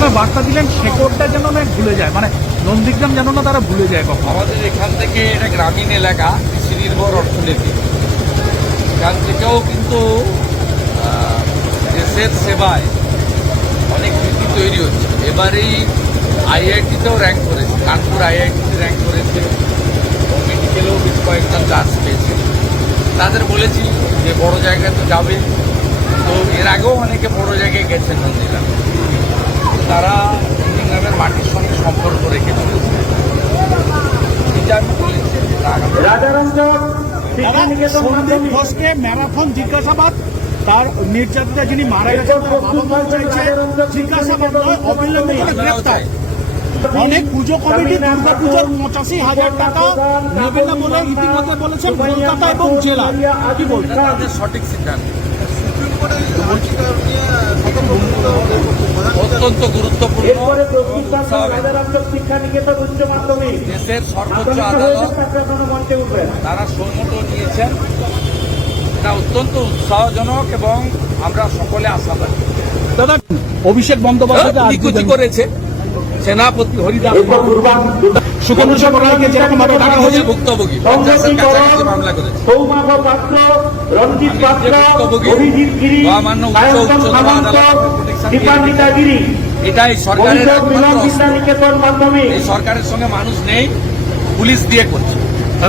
সময় বার্তা দিলেন, শেকড়টা যেন না ভুলে যায়। মানে নন্দীগ্রাম যেন না তারা ভুলে যায় কখন। আমাদের এখান থেকে এটা গ্রামীণ এলাকা কৃষি নির্ভর অর্থনীতি। এখান থেকেও কিন্তু দেশের সেবায় অনেক নীতি তৈরি হচ্ছে। এবারেই আইআইটিতেও র্যাঙ্ক করেছে। কানপুর আইআইটিতে র্যাঙ্ক করেছে। মেডিকেলেও বেশ কয়েকটা চান্স পেয়েছে। তাদের বলেছি যে বড় জায়গায় তো যাবে। তো এর আগেও অনেকে বড় জায়গায় গেছেন নন্দীগ্রাম। তারা নন্দীগ্রামের মাটির সঙ্গে সম্পর্ক রেখে চলেছে এটা আমি বলেছি সন্দীপ ঘোষকে ম্যারাথন জিজ্ঞাসাবাদ। তার নির্যাতিতা যিনি মারা গেছেন জিজ্ঞাসাবাদ নয় অবিলম্বে গ্রেপ্তার। অনেক পুজো কমিটি দুর্গা পুজোর পঁচাশি হাজার টাকা নেবে না বলে ইতিমধ্যে বলেছেন কলকাতা এবং জেলা। কি বলবেন? তাদের সঠিক সিদ্ধান্ত। উচ্চ গুরুত্বপূর্ণ দেশের সর্বোচ্চ আদালত তারা সম্মত নিয়েছেন। এটা অত্যন্ত উৎসাহজনক এবং আমরা সকলে আশাবাদী। দাদা অভিষেক বন্দ্যোপাধ্যায় করেছে। সেনাপতি হরিদাস যেরকম ভাবে ডাকা হয়েছে ভুক্তভোগী পাত্র রঞ্জিত পাত্র অভিজিৎ গিরি দীপান্বিতা গিরি। এটাই সরকারের এই সরকারের সঙ্গে মানুষ নেই পুলিশ দিয়ে করছে।